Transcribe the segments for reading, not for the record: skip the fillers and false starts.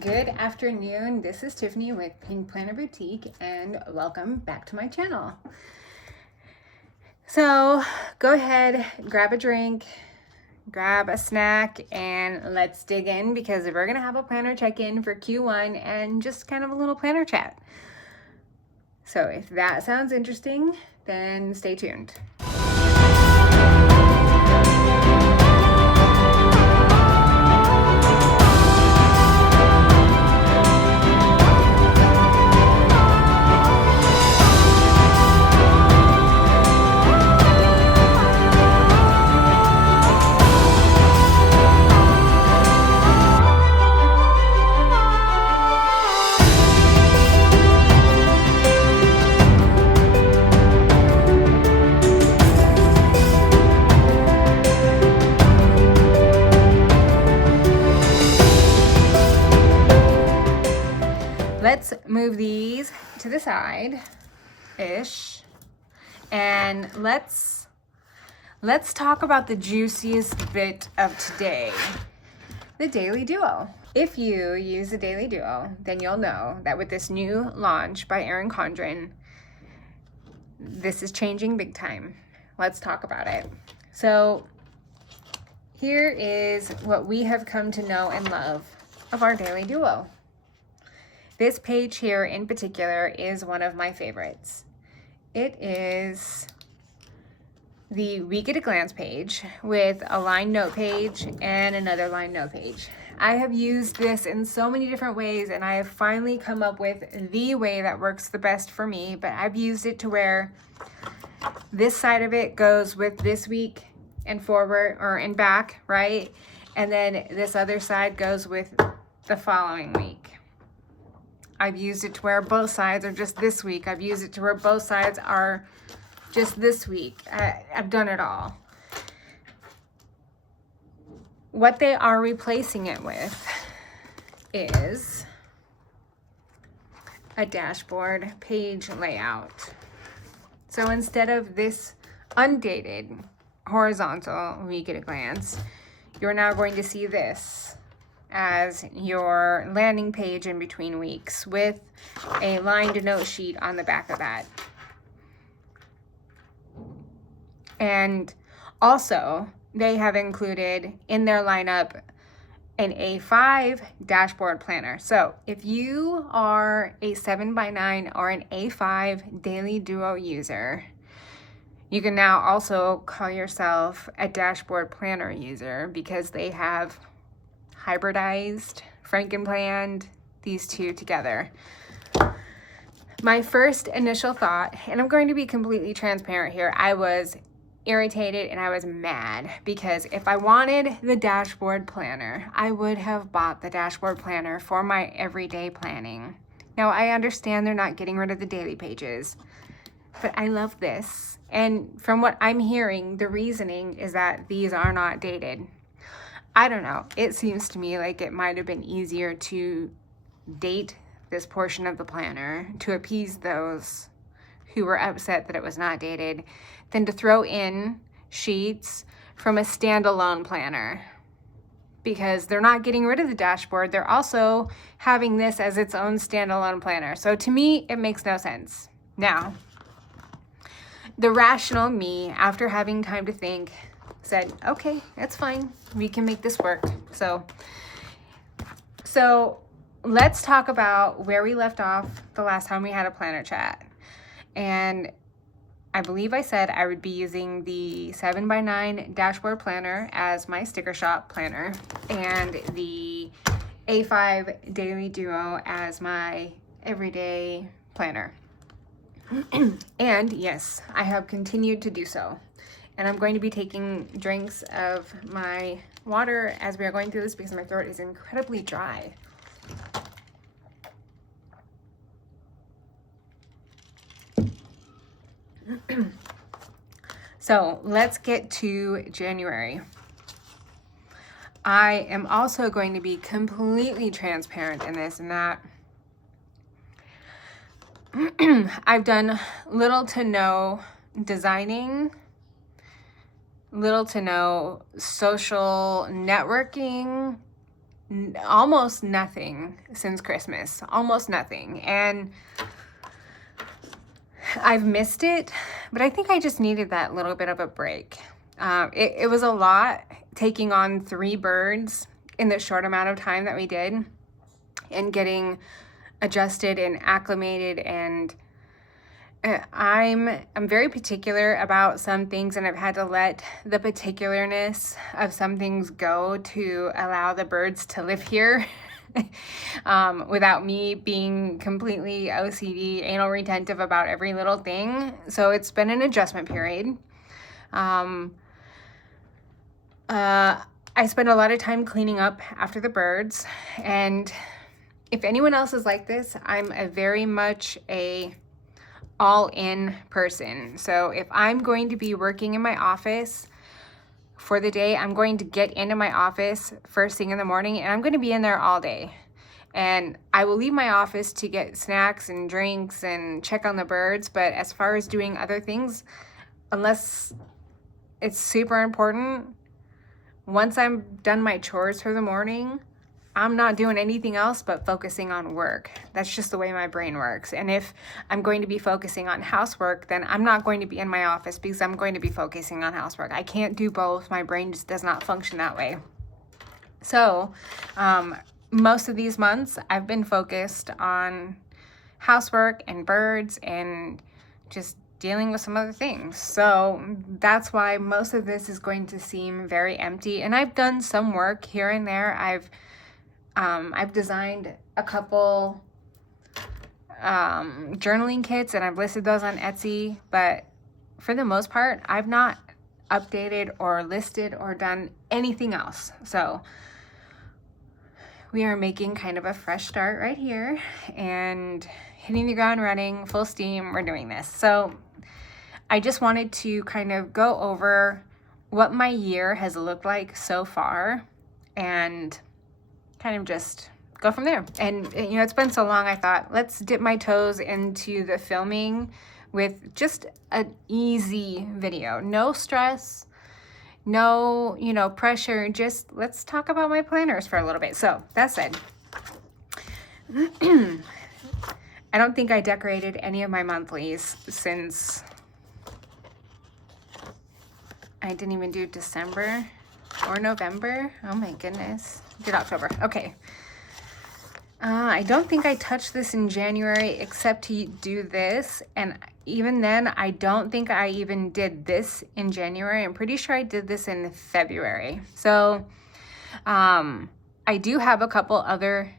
Good afternoon. This is Tiffany with Pink Planner Boutique, and welcome back to my channel. So go ahead, grab a drink, grab a snack, and let's dig in because we're going to have a planner check-in for Q1 and just kind of a little planner chat. So if that sounds interesting, then stay tuned. Let's move these to the side-ish, and let's talk about the juiciest bit of today, the Daily Duo. If you use the Daily Duo, then you'll know that with this new launch by Erin Condren, this is changing big time. Let's talk about it. So here is what we have come to know and love of our Daily Duo. This page here in particular is one of my favorites. It is the Week at a Glance page with a line note page and another line note page. I have used this in so many different ways, and I have finally come up with the way that works the best for me, but I've used it to where this side of it goes with this week and forward or and back, right? And then this other side goes with the following week. I've used it to where both sides are just this week. I've used it to where both sides are just this week. I've done it all. What they are replacing it with is a dashboard page layout. So instead of this undated horizontal Week at a Glance, you're now going to see this as your landing page in between weeks with a lined note sheet on the back of that. And also, they have included in their lineup an A5 dashboard planner. So if you are a 7x9 or an A5 Daily Duo user, you can now also call yourself a dashboard planner user because they have hybridized, Frankenplanned these two together. My first initial thought, and I'm going to be completely transparent here, I was irritated and I was mad because if I wanted the dashboard planner, I would have bought the dashboard planner for my everyday planning. Now, I understand they're not getting rid of the daily pages, but I love this. And from what I'm hearing, the reasoning is that these are not dated. I don't know. It seems to me like it might have been easier to date this portion of the planner to appease those who were upset that it was not dated than to throw in sheets from a standalone planner, because they're not getting rid of the dashboard. They're also having this as its own standalone planner. So to me, it makes no sense. Now, the rational me, after having time to think, said, okay, that's fine. We can make this work. So let's talk about where we left off the last time we had a planner chat. And I believe I said I would be using the 7x9 dashboard planner as my sticker shop planner and the A5 Daily Duo as my everyday planner. And yes, I have continued to do so. And I'm going to be taking drinks of my water as we are going through this because my throat is incredibly dry. So let's get to January. I am also going to be completely transparent in this and that I've done little to no designing, little to no social networking, almost nothing since Christmas, almost nothing. And I've missed it, but I think I just needed that little bit of a break. It was a lot taking on 3 birds in the short amount of time that we did, and getting adjusted and acclimated. And I'm very particular about some things, and I've had to let the particularness of some things go to allow the birds to live here. Without me being completely OCD, anal retentive about every little thing. So it's been an adjustment period. I spend a lot of time cleaning up after the birds, and if anyone else is like this, I'm a very much a all-in person. So if I'm going to be working in my office for the day, I'm going to get into my office first thing in the morning, and I'm going to be in there all day. And I will leave my office to get snacks and drinks and check on the birds. But as far as doing other things, unless it's super important, once I'm done my chores for the morning, I'm not doing anything else but focusing on work. That's just the way my brain works. And if I'm going to be focusing on housework, then I'm not going to be in my office because I'm going to be focusing on housework. I can't do both. My brain just does not function that way. So, most of these months, I've been focused on housework and birds and just dealing with some other things. So that's why most of this is going to seem very empty. And I've done some work here and there. I've designed a couple journaling kits, and I've listed those on Etsy. But for the most part, I've not updated or listed or done anything else. So we are making kind of a fresh start right here and hitting the ground running, full steam. We're doing this. So I just wanted to kind of go over what my year has looked like so far and kind of just go from there. And you know, it's been so long, I thought, let's dip my toes into the filming with just an easy video. No stress, no, you know, pressure. Just let's talk about my planners for a little bit. So that said, I don't think I decorated any of my monthlies since I didn't even do December or November. Oh my goodness. Did October. Okay. I don't think I touched this in January except to do this. And even then, I don't think I even did this in January. I'm pretty sure I did this in February. So I do have a couple other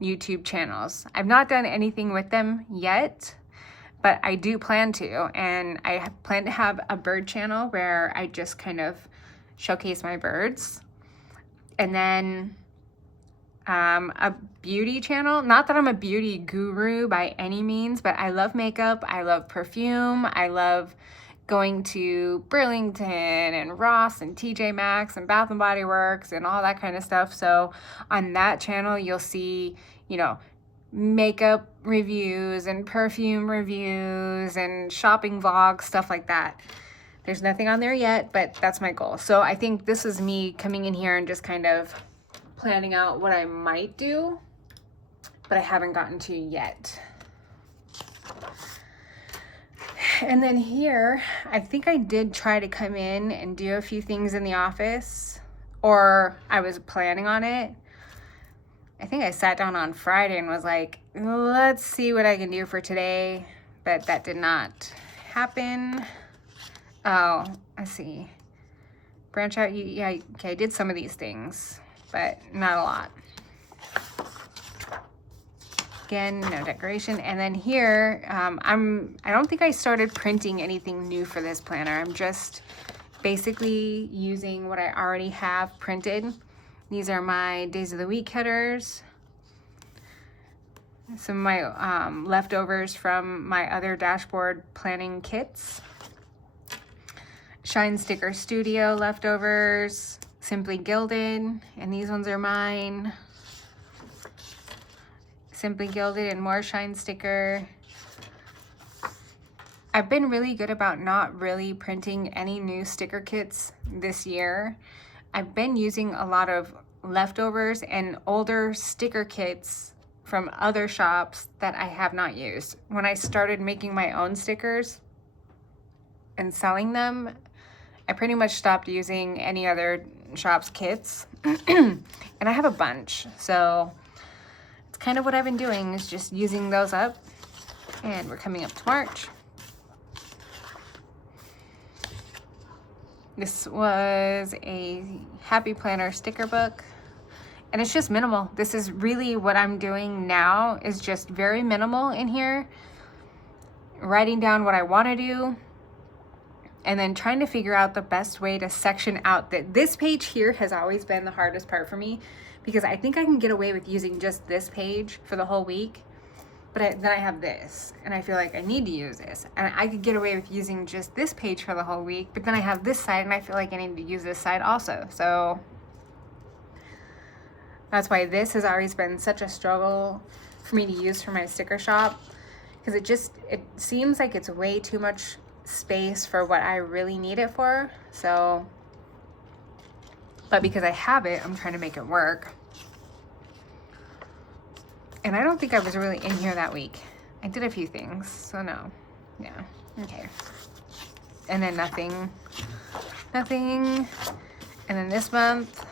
YouTube channels. I've not done anything with them yet, but I do plan to. And I plan to have a bird channel where I just kind of showcase my birds. And then a beauty channel. Not that I'm a beauty guru by any means, but I love makeup. I love perfume. I love going to Burlington and Ross and TJ Maxx and Bath and Body Works and all that kind of stuff. So on that channel, you'll see, you know, makeup reviews and perfume reviews and shopping vlogs, stuff like that. There's nothing on there yet, but that's my goal. So I think this is me coming in here and just kind of planning out what I might do, but I haven't gotten to yet. And then here, I think I did try to come in and do a few things in the office, or I was planning on it. I think I sat down on Friday and was like, let's see what I can do for today, but that did not happen. Oh, I see. Branch out, yeah, okay, I did some of these things, but not a lot. Again, no decoration. And then here, I don't think I started printing anything new for this planner. I'm just basically using what I already have printed. These are my days of the week headers. Some of my leftovers from my other dashboard planning kits. Shine Sticker Studio leftovers. Simply Gilded, and these ones are mine. Simply Gilded and more Shine Sticker. I've been really good about not really printing any new sticker kits this year. I've been using a lot of leftovers and older sticker kits from other shops that I have not used. When I started making my own stickers and selling them, I pretty much stopped using any other shop's kits. And I have a bunch, so it's kind of what I've been doing, is just using those up. And we're coming up to March. This was a Happy Planner sticker book, and it's just minimal. This is really what I'm doing now, is just very minimal in here, writing down what I want to do, and then trying to figure out the best way to section out that. This page here has always been the hardest part for me, because I think I can get away with using just this page for the whole week. But then I have this, and I feel like I need to use this. And I could get away with using just this page for the whole week, but then I have this side, and I feel like I need to use this side also. So that's why this has always been such a struggle for me to use for my sticker shop, because it seems like it's way too much space for what I really need it for. So, but because I have it, I'm trying to make it work. And I don't think I was really in here that week. I did a few things, so no. Yeah, okay. And then nothing. And then this month.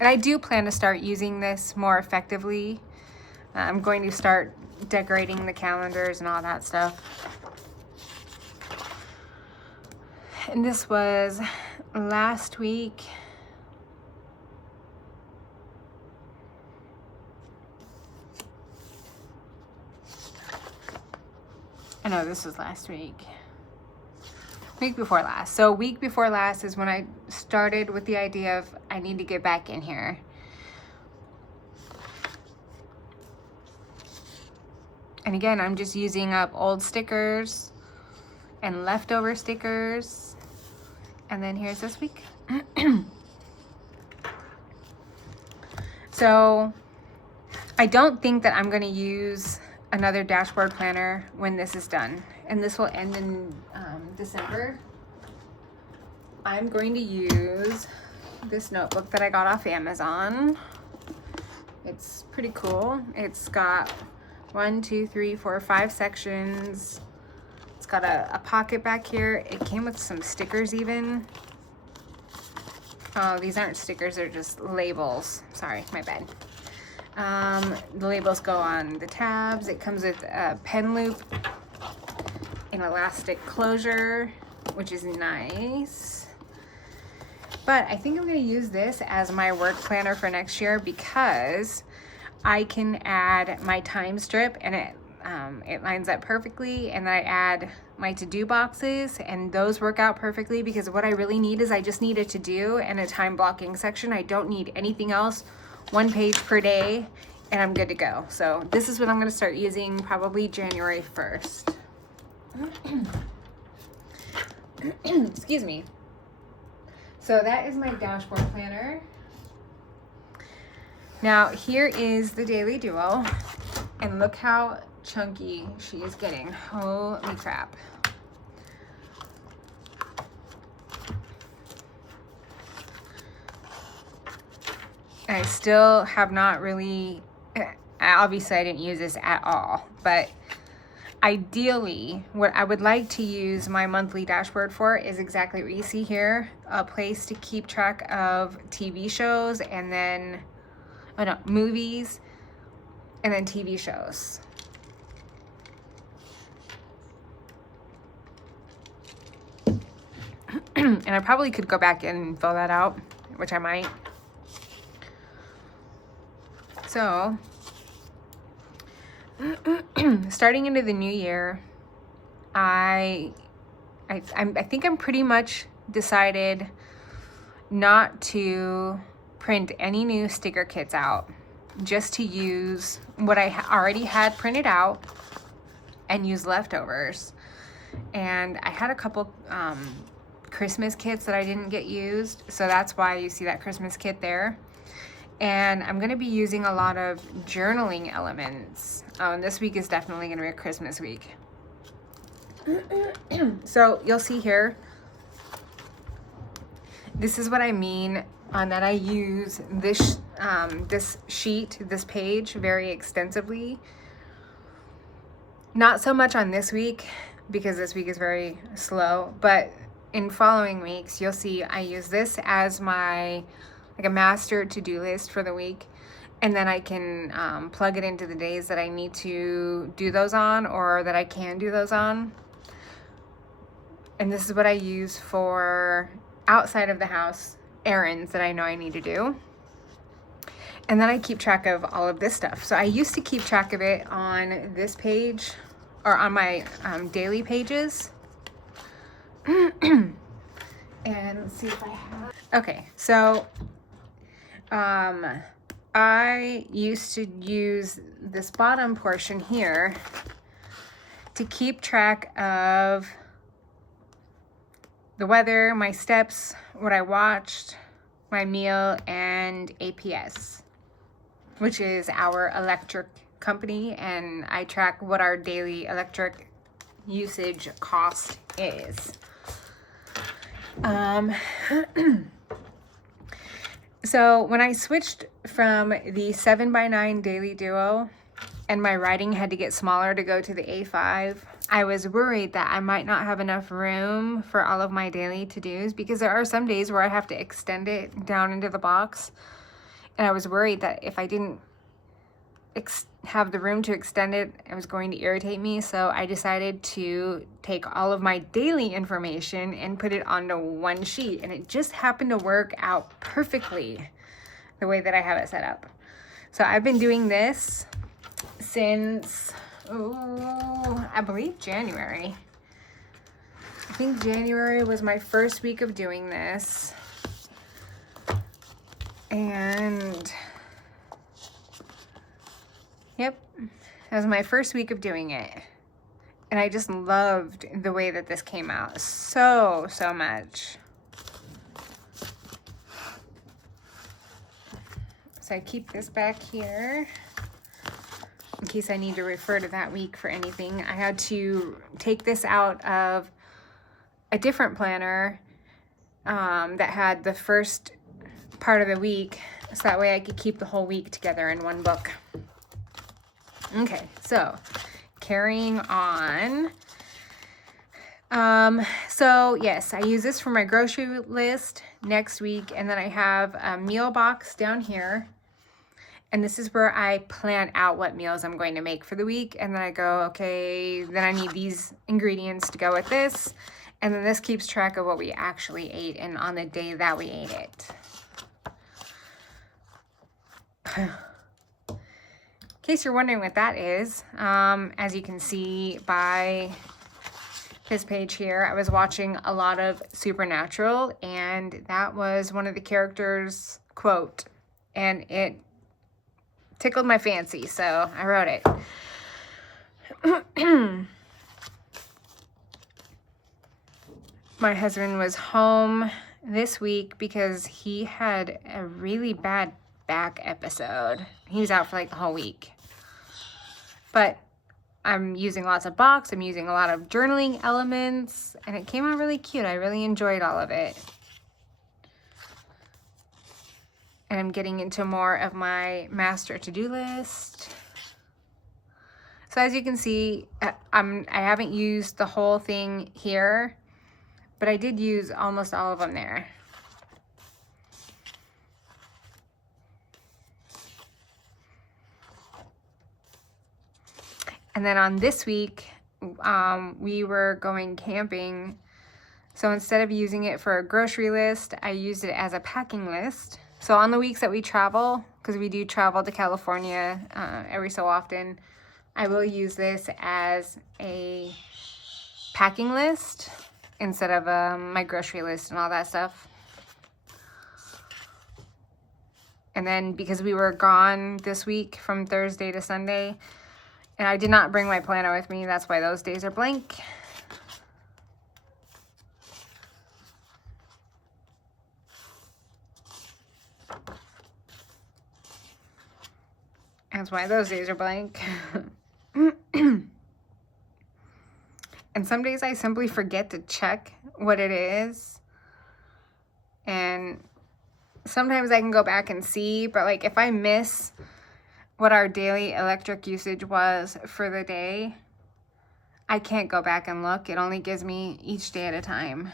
And I do plan to start using this more effectively. I'm going to start decorating the calendars and all that stuff. And this was last week. I know this was last week. Week before last. So week before last is when I started with the idea of I need to get back in here. And again, I'm just using up old stickers and leftover stickers. And then here's this week. So I don't think that I'm going to use another dashboard planner when this is done, and this will end in December. I'm going to use this notebook that I got off Amazon. It's pretty cool. It's got 1, 2, 3, 4, 5 sections. It's got a pocket back here. It came with some stickers even. Oh, these aren't stickers, they're just labels. Sorry, my bad. The labels go on the tabs. It comes with a pen loop, an elastic closure, which is nice. But I think I'm going to use this as my work planner for next year, because I can add my time strip, and it lines up perfectly, and I add my to-do boxes, and those work out perfectly, because what I really need is I just need a to-do and a time blocking section. I don't need anything else. 1 page per day, and I'm good to go. So this is what I'm going to start using probably January 1st. Excuse me. So that is my dashboard planner. Now here is the Daily Duo, and look how chunky she is getting. Holy crap. I still have not really, obviously I didn't use this at all, but ideally what I would like to use my monthly dashboard for is exactly what you see here, a place to keep track of TV shows, and then, oh no, movies, and then TV shows. And I probably could go back and fill that out, which I might. So, starting into the new year, I think I'm pretty much decided not to print any new sticker kits out, just to use what I already had printed out and use leftovers. And I had a couple Christmas kits that I didn't get used, so that's why you see that Christmas kit there. And I'm going to be using a lot of journaling elements. And this week is definitely going to be a Christmas week. So you'll see here, this is what I mean on that I use this this page very extensively. Not so much on this week because this week is very slow, but in following weeks, you'll see I use this as my like a master to-do list for the week. And then I can plug it into the days that I need to do those on or that I can do those on. And this is what I use for outside of the house errands that I know I need to do. And then I keep track of all of this stuff. So I used to keep track of it on this page or on my daily pages. And let's see if I have. Okay, so I used to use this bottom portion here to keep track of the weather, my steps, what I watched, my meal, and APS, which is our electric company, and I track what our daily electric usage cost is. So when I switched from the 7x9 Daily Duo and my writing had to get smaller to go to the A5, I was worried that I might not have enough room for all of my daily to-dos because there are some days where I have to extend it down into the box. And I was worried that if I didn't have the room to extend it, it was going to irritate me. So I decided to take all of my daily information and put it onto one sheet. And it just happened to work out perfectly the way that I have it set up. So I've been doing this since, I believe January. I think January was my first week of doing this. And yep, that was my first week of doing it. And I just loved the way that this came out so much. So I keep this back here in case I need to refer to that week for anything. I had to take this out of a different planner that had the first part of the week, so that way I could keep the whole week together in one book. Okay, so carrying on. So yes, I use this for my grocery list next week, and then I have a meal box down here. And this is where I plan out what meals I'm going to make for the week. And then I go, okay, then I need these ingredients to go with this. And then this keeps track of what we actually ate and on the day that we ate it. In case you're wondering what that is, as you can see by this page here, I was watching a lot of Supernatural, and that was one of the characters' quote, and it tickled my fancy, so I wrote it. My husband was home this week because he had a really bad back episode. He was out for like the whole week. But I'm using lots of box, I'm using a lot of journaling elements, and it came out really cute. I really enjoyed all of it. And I'm getting into more of my master to-do list. So as you can see, I haven't used the whole thing here, but I did use almost all of them there. And then on this week, we were going camping. So instead of using it for a grocery list, I used it as a packing list. So on the weeks that we travel, because we do travel to California every so often, I will use this as a packing list instead of my grocery list and all that stuff. And then because we were gone this week from Thursday to Sunday, and I did not bring my planner with me, that's why those days are blank. That's why those days are blank. And some days I simply forget to check what it is. And sometimes I can go back and see, but like if I miss what our daily electric usage was for the day, I can't go back and look. It only gives me each day at a time.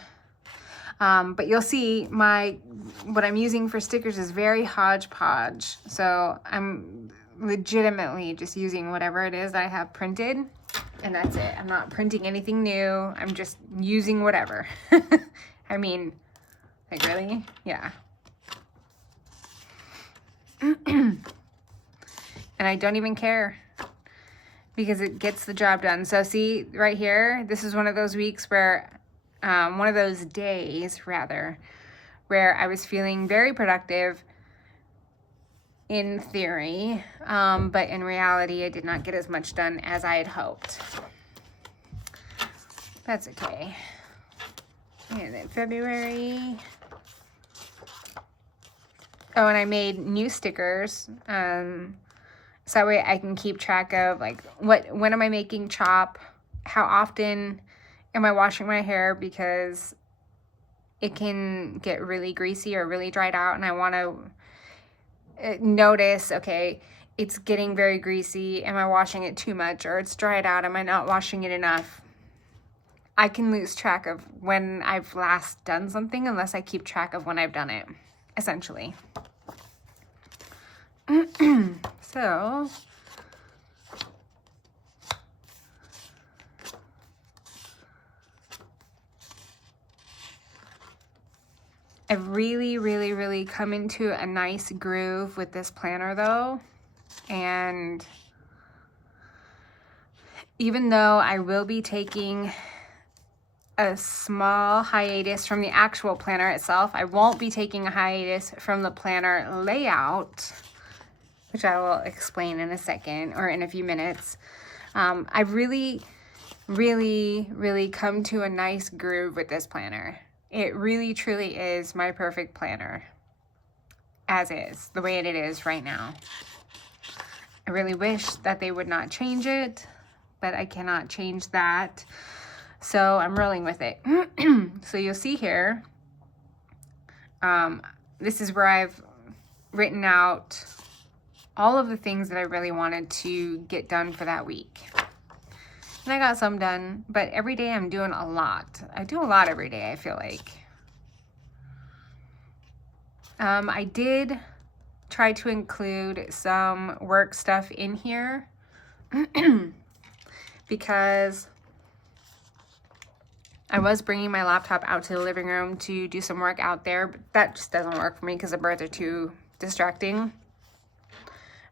But you'll see what I'm using for stickers is very hodgepodge. So I'm legitimately just using whatever it is that I have printed, and that's it. I'm not printing anything new. I'm just using whatever. I mean, like really? Yeah. And I don't even care because it gets the job done. So see right here, this is one of those weeks where, one of those days rather, where I was feeling very productive in theory, but in reality, I did not get as much done as I had hoped. That's okay. And then February. Oh, and I made new stickers. So that way I can keep track of like when am I making chop? How often am I washing my hair, because it can get really greasy or really dried out, and I want to notice, okay, it's getting very greasy. Am I washing it too much? Or it's dried out. Am I not washing it enough? I can lose track of when I've last done something unless I keep track of when I've done it, essentially. So I've really come into a nice groove with this planner though. And even though I will be taking a small hiatus from the actual planner itself, I won't be taking a hiatus from the planner layout, which I will explain in a second or in a few minutes. I've really come to a nice groove with this planner. It really truly is my perfect planner, as is, the way it is right now. I really wish that they would not change it, but I cannot change that. So I'm rolling with it. So you'll see here, this is where I've written out all of the things that I really wanted to get done for that week. And I got some done, but every day I'm doing a lot. I do a lot every day, I feel like. I did try to include some work stuff in here because I was bringing my laptop out to the living room to do some work out there, but that just doesn't work for me because the birds are too distracting.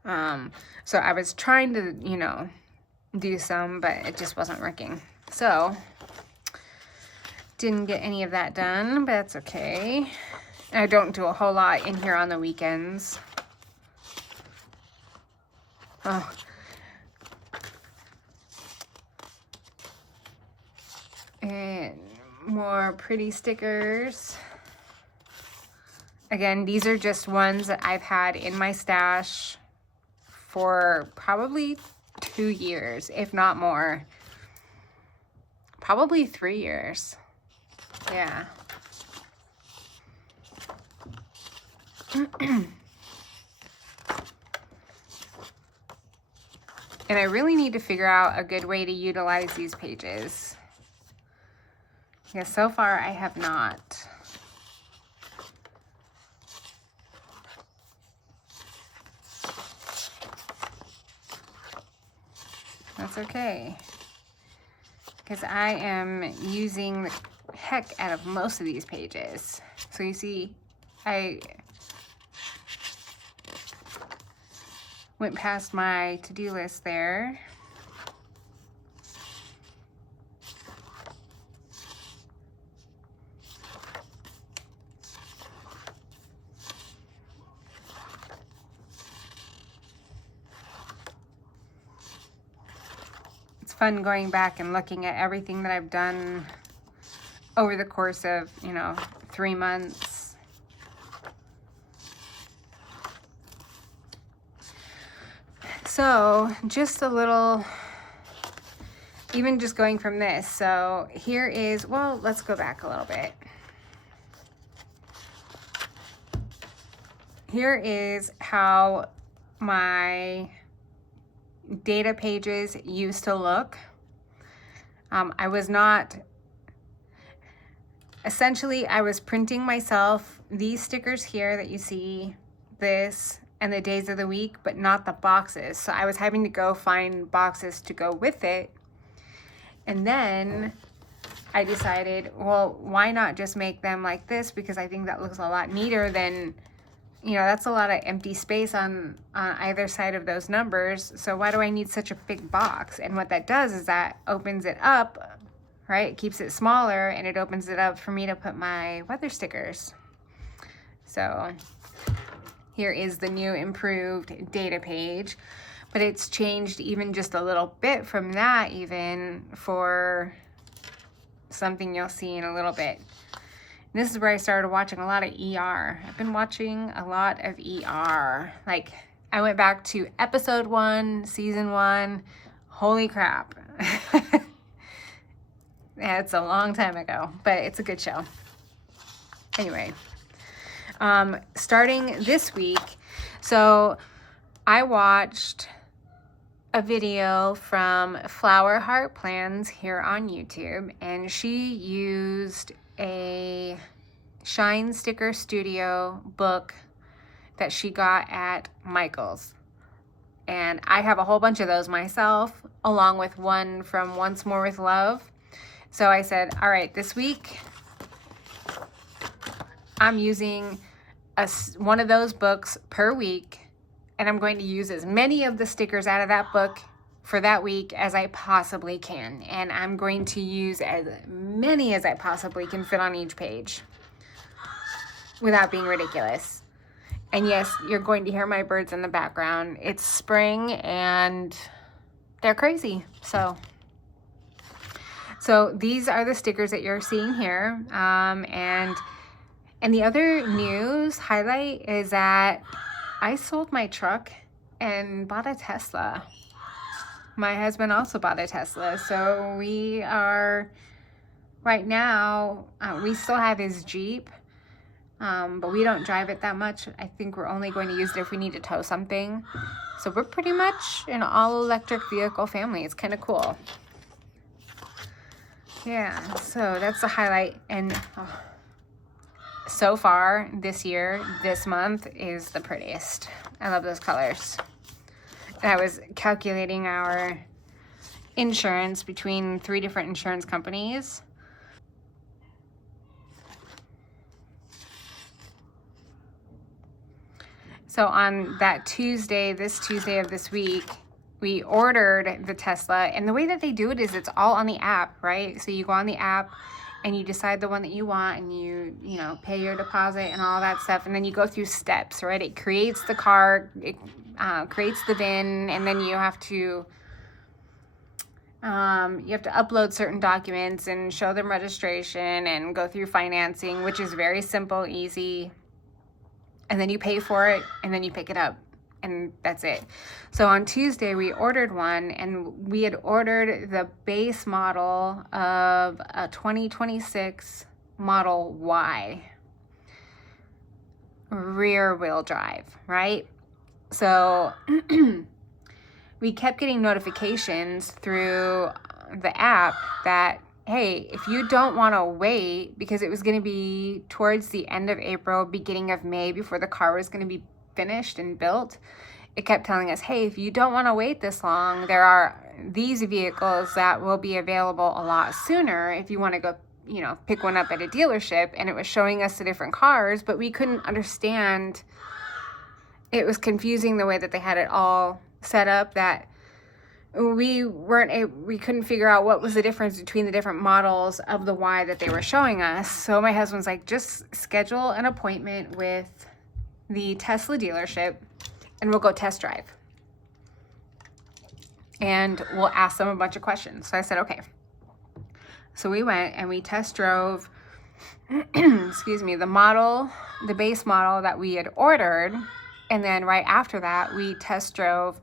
So I was trying to, do some, but it just wasn't working. So didn't get any of that done, but that's okay. I don't do a whole lot in here on the weekends. Oh. And more pretty stickers. Again, these are just ones that I've had in my stash for probably 2 years, if not more. Probably 3 years. Yeah. And I really need to figure out a good way to utilize these pages. Yeah, so far I have not. That's okay, because I am using the heck out of most of these pages. So you see, I went past my to-do list there. It's fun going back and looking at everything that I've done over the course of, 3 months. So just a little, even just going from this. So here is, well, let's go back a little bit. here is how my data pages used to look. I was not, essentially I was printing myself these stickers here that you see, this, and the days of the week, but not the boxes. So I was having to go find boxes to go with it. And then I decided, well, why not just make them like this? Because I think that looks a lot neater than, you know, that's a lot of empty space on either side of those numbers. So why do I need such a big box? And what that does is that opens it up, right? It keeps it smaller and it opens it up for me to put my weather stickers. So here is the new improved data page, but it's changed even just a little bit from that, even for something you'll see in a little bit. This is where I started watching a lot of ER. I've been watching a lot of ER. Like, I went back to episode 1, season 1. Holy crap. Yeah, it's a long time ago, but it's a good show. Anyway, starting this week, so I watched a video from Flower Heart Plans here on YouTube, and she used a Shine Sticker Studio book that she got at Michael's. And I have a whole bunch of those myself, along with one from Once More with Love. So I said, all right, this week I'm using one of those books per week, and I'm going to use as many of the stickers out of that book for that week as I possibly can. And I'm going to use as many as I possibly can fit on each page without being ridiculous. And yes, you're going to hear my birds in the background. It's spring and they're crazy. So these are the stickers that you're seeing here. And the other news highlight is that I sold my truck and bought a Tesla. My husband also bought a Tesla. So we are, right now, we still have his Jeep, but we don't drive it that much. I think we're only going to use it if we need to tow something. So we're pretty much an all-electric vehicle family. It's kind of cool. Yeah, so that's the highlight. And so far this year, this month is the prettiest. I love those colors. And I was calculating our insurance between 3 different insurance companies. So on that Tuesday, this Tuesday of this week, we ordered the Tesla, and the way that they do it is it's all on the app, right? So you go on the app and you decide the one that you want, and you know, pay your deposit and all that stuff, and then you go through steps, right? It creates the car, it creates the VIN, and then you have to upload certain documents and show them registration and go through financing, which is very simple, easy. And then you pay for it, and then you pick it up, and that's it. So on Tuesday, we ordered one, and we had ordered the base model of a 2026 Model Y, rear wheel drive, right? So we kept getting notifications through the app that, hey, if you don't want to wait, because it was going to be towards the end of April, beginning of May, before the car was going to be finished and built, it kept telling us, hey, if you don't want to wait this long, there are these vehicles that will be available a lot sooner if you want to go, you know, pick one up at a dealership. And it was showing us the different cars, but we couldn't understand. It was confusing the way that they had it all set up, that we couldn't figure out what was the difference between the different models of the Y that they were showing us. So my husband's like, just schedule an appointment with the Tesla dealership and we'll go test drive. And we'll ask them a bunch of questions. So I said, okay. So we went and we test drove, excuse me, the base model that we had ordered. And then right after that, we test drove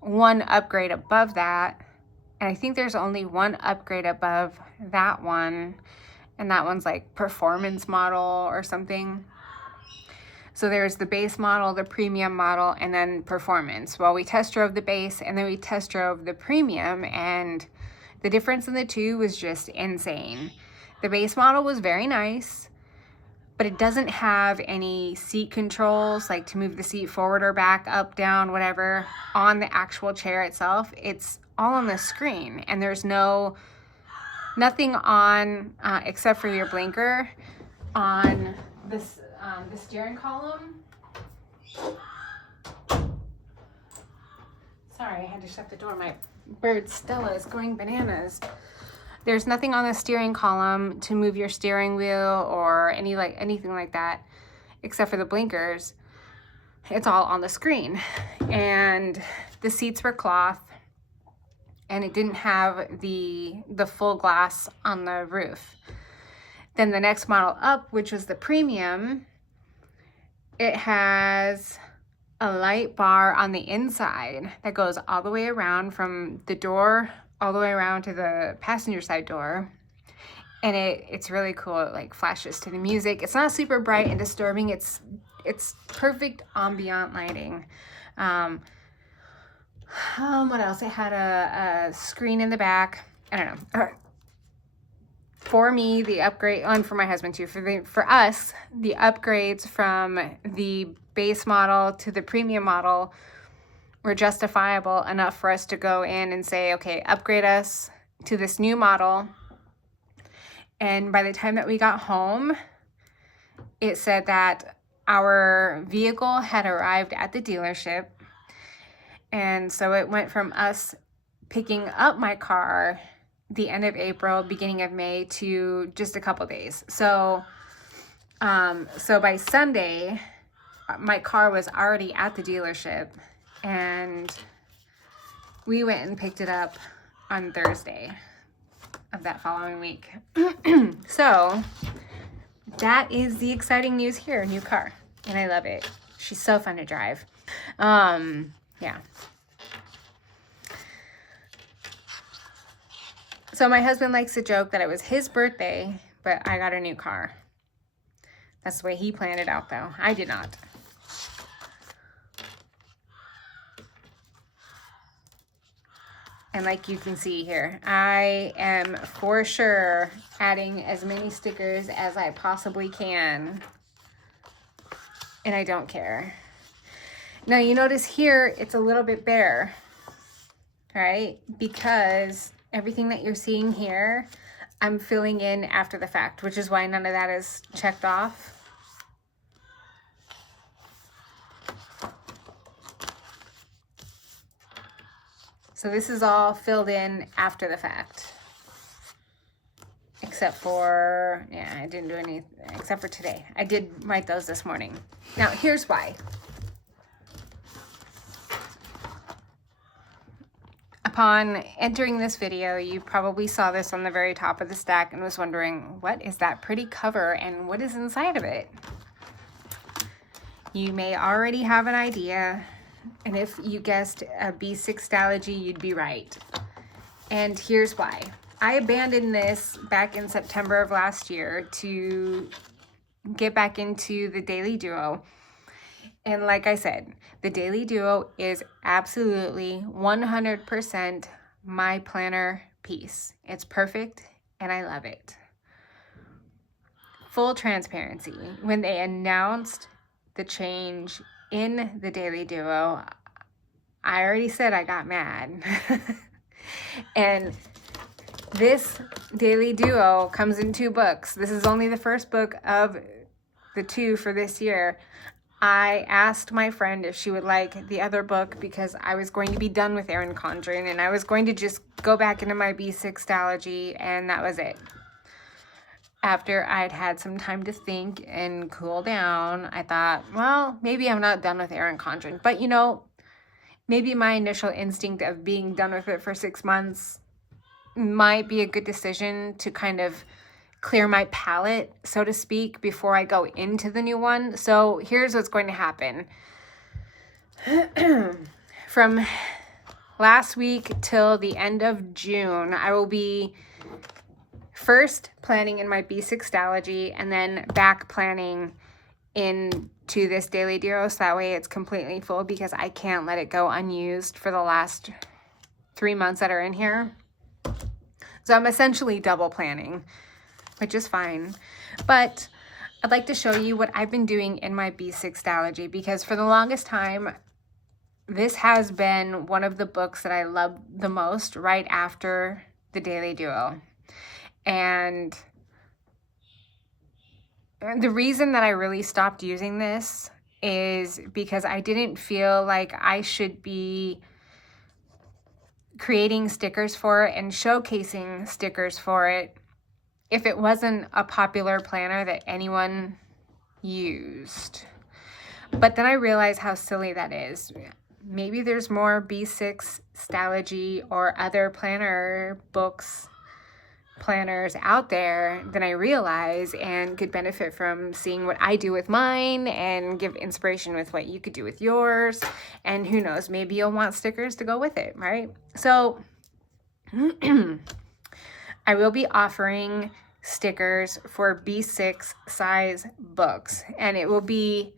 one upgrade above that. And I think there's only one upgrade above that one. And that one's like performance model or something. So there's the base model, the premium model, and then performance. Well, we test drove the base and then we test drove the premium, and the difference in the two was just insane. The base model was very nice, but it doesn't have any seat controls, like to move the seat forward or back, up, down, whatever, on the actual chair itself. It's all on the screen, and there's nothing on, except for your blinker, on this the steering column. Sorry, I had to shut the door. My bird Stella is going bananas. There's nothing on the steering column to move your steering wheel or anything like that, except for the blinkers. It's all on the screen. And the seats were cloth, and it didn't have the full glass on the roof. Then the next model up, which was the premium, it has a light bar on the inside that goes all the way around from the door all the way around to the passenger side door. And it's really cool. It like flashes to the music. It's not super bright and disturbing. It's perfect ambient lighting. What else? It had a screen in the back. I don't know. For me, the upgrade, and for my husband too, for us, the upgrades from the base model to the premium model were justifiable enough for us to go in and say, okay, upgrade us to this new model. And by the time that we got home, it said that our vehicle had arrived at the dealership. And so it went from us picking up my car the end of April, beginning of May, to just a couple days. So by Sunday, my car was already at the dealership, and we went and picked it up on Thursday of that following week. So that is the exciting news here, new car, and I love it. She's so fun to drive. Yeah. So my husband likes to joke that it was his birthday, but I got a new car. That's the way he planned it out, though. I did not. And like you can see here, I am for sure adding as many stickers as I possibly can. And I don't care. Now you notice here, it's a little bit bare, right? Because everything that you're seeing here, I'm filling in after the fact, which is why none of that is checked off. So this is all filled in after the fact. Except for, yeah, I didn't do any, except for today. I did write those this morning. Now, here's why. Upon entering this video, you probably saw this on the very top of the stack and was wondering, what is that pretty cover and what is inside of it? You may already have an idea, and if you guessed a B6 Stalogy, you'd be right. And here's why. I abandoned this back in September of last year to get back into the Daily Duo. And like I said, the Daily Duo is absolutely 100% my planner piece. It's perfect and I love it. Full transparency, when they announced the change in the Daily Duo, I already said I got mad. And this Daily Duo comes in 2 books. This is only the first book of the 2 for this year. I asked my friend if she would like the other book because I was going to be done with Erin Condren and I was going to just go back into my B6 Stalogy, and that was it. After I'd had some time to think and cool down, I thought, well, maybe I'm not done with Erin Condren. But you know, maybe my initial instinct of being done with it for 6 months might be a good decision to kind of clear my palate, so to speak, before I go into the new one. So here's what's going to happen. From last week till the end of June, I will be first planning in my B6 Stalogy and then back planning in to this daily duo, so that way it's completely full, because I can't let it go unused for the last 3 months that are in here. So I'm essentially double planning, which is fine. But I'd like to show you what I've been doing in my B6 Stalogy, because for the longest time, this has been one of the books that I love the most right after the Daily Duo. And the reason that I really stopped using this is because I didn't feel like I should be creating stickers for it and showcasing stickers for it if it wasn't a popular planner that anyone used. But then I realized how silly that is. Maybe there's more B6 Stalogy or other planner books, planners out there than I realize, and could benefit from seeing what I do with mine and give inspiration with what you could do with yours. And who knows, maybe you'll want stickers to go with it, right? So I will be offering stickers for B6 size books, and it will be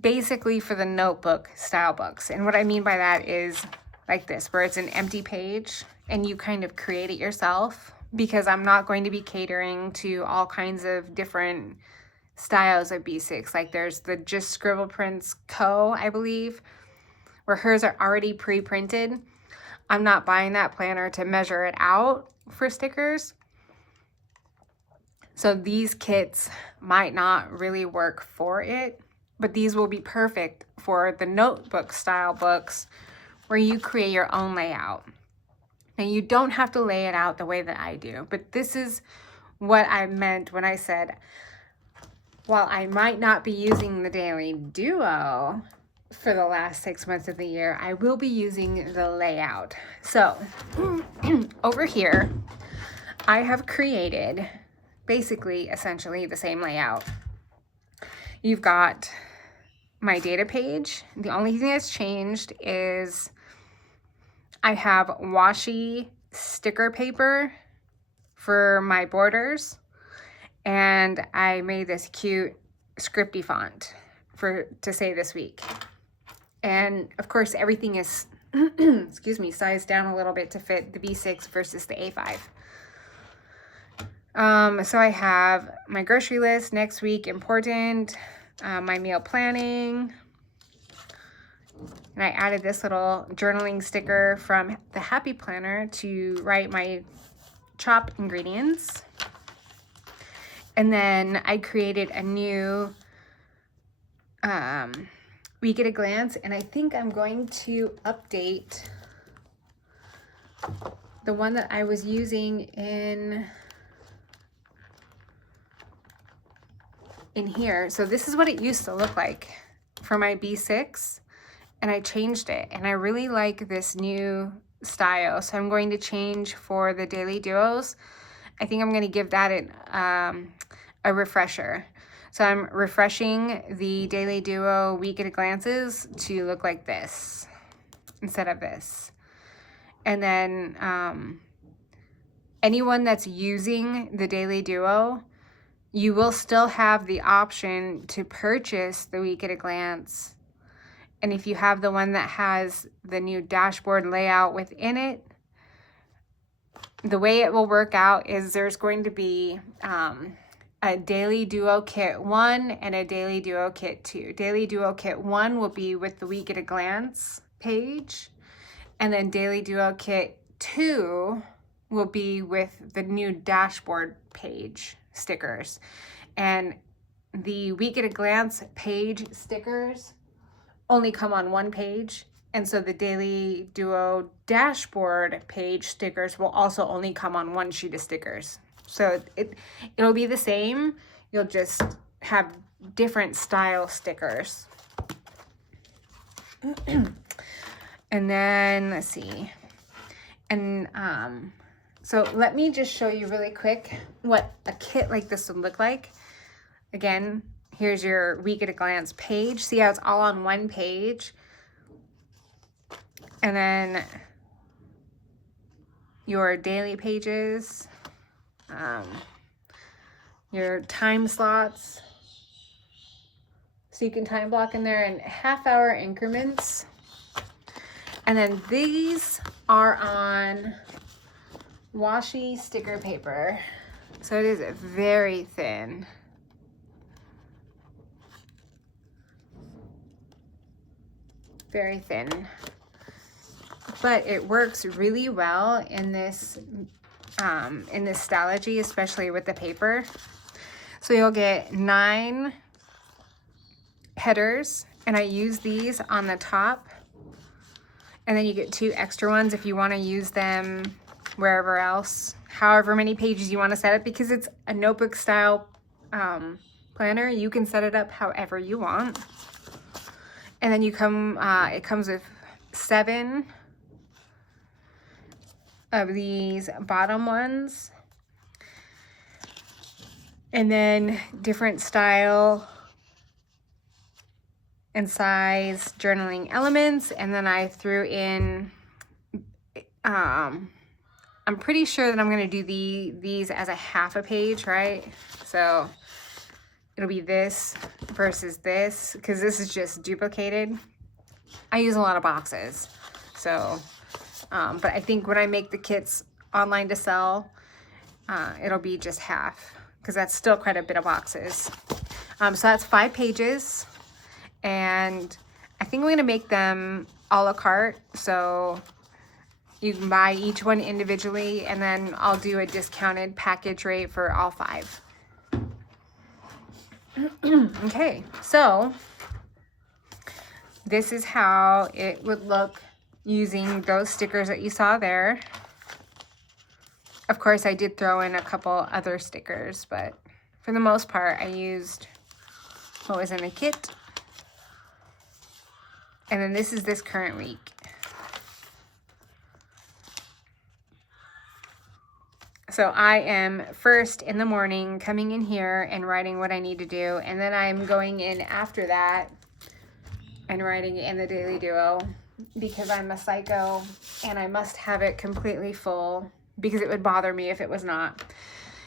basically for the notebook style books. And what I mean by that is like this, where it's an empty page and you kind of create it yourself, because I'm not going to be catering to all kinds of different styles of B6. Like there's the Just Scribble Prints Co., I believe, where hers are already pre-printed. I'm not buying that planner to measure it out for stickers. So these kits might not really work for it, but these will be perfect for the notebook style books where you create your own layout. And you don't have to lay it out the way that I do, but this is what I meant when I said, while I might not be using the Daily Duo for the last 6 months of the year, I will be using the layout. So over here, I have created basically essentially the same layout. You've got my data page. The only thing that's changed is I have washi sticker paper for my borders, and I made this cute scripty font to say this week. And of course everything is excuse me, sized down a little bit to fit the B6 versus the A5. So I have my grocery list next week, important, my meal planning, and I added this little journaling sticker from the Happy Planner to write my chop ingredients. And then I created a new week at a glance, and I think I'm going to update the one that I was using in here. So this is what it used to look like for my B6, and I changed it, and I really like this new style. So I'm going to change for the Daily Duos. I think I'm going to give that a refresher. So I'm refreshing the Daily Duo Week at a Glances to look like this instead of this. And then anyone that's using the Daily Duo, you will still have the option to purchase the Week at a Glance. And if you have the one that has the new dashboard layout within it, the way it will work out is there's going to be a Daily Duo Kit 1 and a Daily Duo Kit 2. Daily Duo Kit 1 will be with the Week at a Glance page, and then Daily Duo Kit 2 will be with the new dashboard page stickers. And the Week at a Glance page stickers only come on one page, and so the Daily Duo dashboard page stickers will also only come on one sheet of stickers. So it'll be the same, you'll just have different style stickers. And then let's see, and so let me just show you really quick what a kit like this would look like. Again, here's your Week at a Glance page. See how it's all on one page? And then your daily pages, your time slots, So you can time block in there in half-hour increments. And then these are on washi sticker paper. So it is very thin. Very thin. But it works really well in this Stalogy, especially with the paper. So you'll get 9 headers, and I use these on the top. And then you get 2 extra ones if you want to use them wherever else, however many pages you want to set it, because it's a notebook style planner. You can set it up however you want. And then you come, it comes with 7 of these bottom ones, and then different style and size journaling elements. And then I threw in, I'm pretty sure that I'm going to do these as a half a page, right? So it'll be this versus this, because this is just duplicated. I use a lot of boxes, so but I think when I make the kits online to sell, it'll be just half, because that's still quite a bit of boxes. So that's 5 pages, and I think I'm gonna make them a la carte, so you can buy each one individually, and then I'll do a discounted package rate for all 5. Okay, so this is how it would look using those stickers that you saw there. Of course, I did throw in a couple other stickers, but for the most part, I used what was in the kit. And then this is this current week. So I am first in the morning coming in here and writing what I need to do, and then I'm going in after that and writing in the Daily Duo, because I'm a psycho and I must have it completely full, because it would bother me if it was not.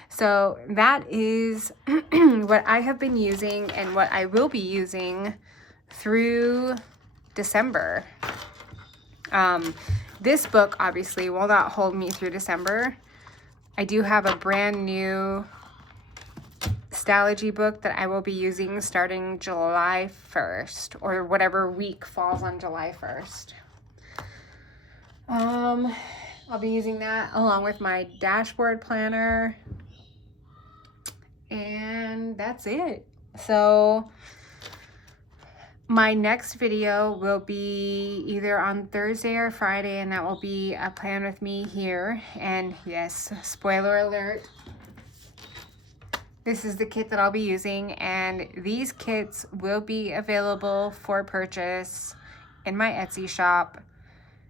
So that is what I have been using and what I will be using through December. This book obviously will not hold me through December. I do have a brand new Stalogy book that I will be using starting July 1st, or whatever week falls on July 1st. I'll be using that along with my dashboard planner, and that's it. So my next video will be either on Thursday or Friday, and that will be a plan with me here. And yes, spoiler alert, this is the kit that I'll be using, and these kits will be available for purchase in my Etsy shop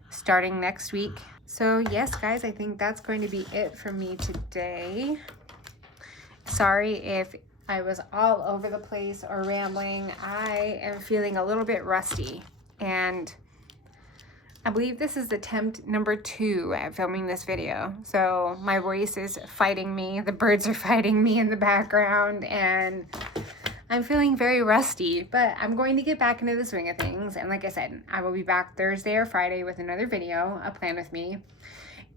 starting next week. So yes, guys, I think that's going to be it for me today. Sorry if I was all over the place or rambling. I am feeling a little bit rusty, and I believe this is attempt number 2 at filming this video. So my voice is fighting me, the birds are fighting me in the background, and I'm feeling very rusty, but I'm going to get back into the swing of things. And like I said, I will be back Thursday or Friday with another video, a plan with me.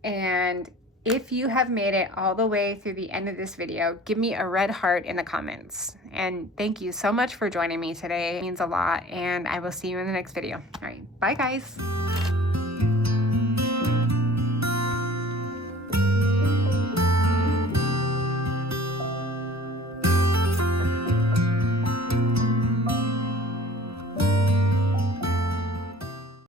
And if you have made it all the way through the end of this video, give me a red heart in the comments. And thank you so much for joining me today. It means a lot, and I will see you in the next video. All right, bye guys.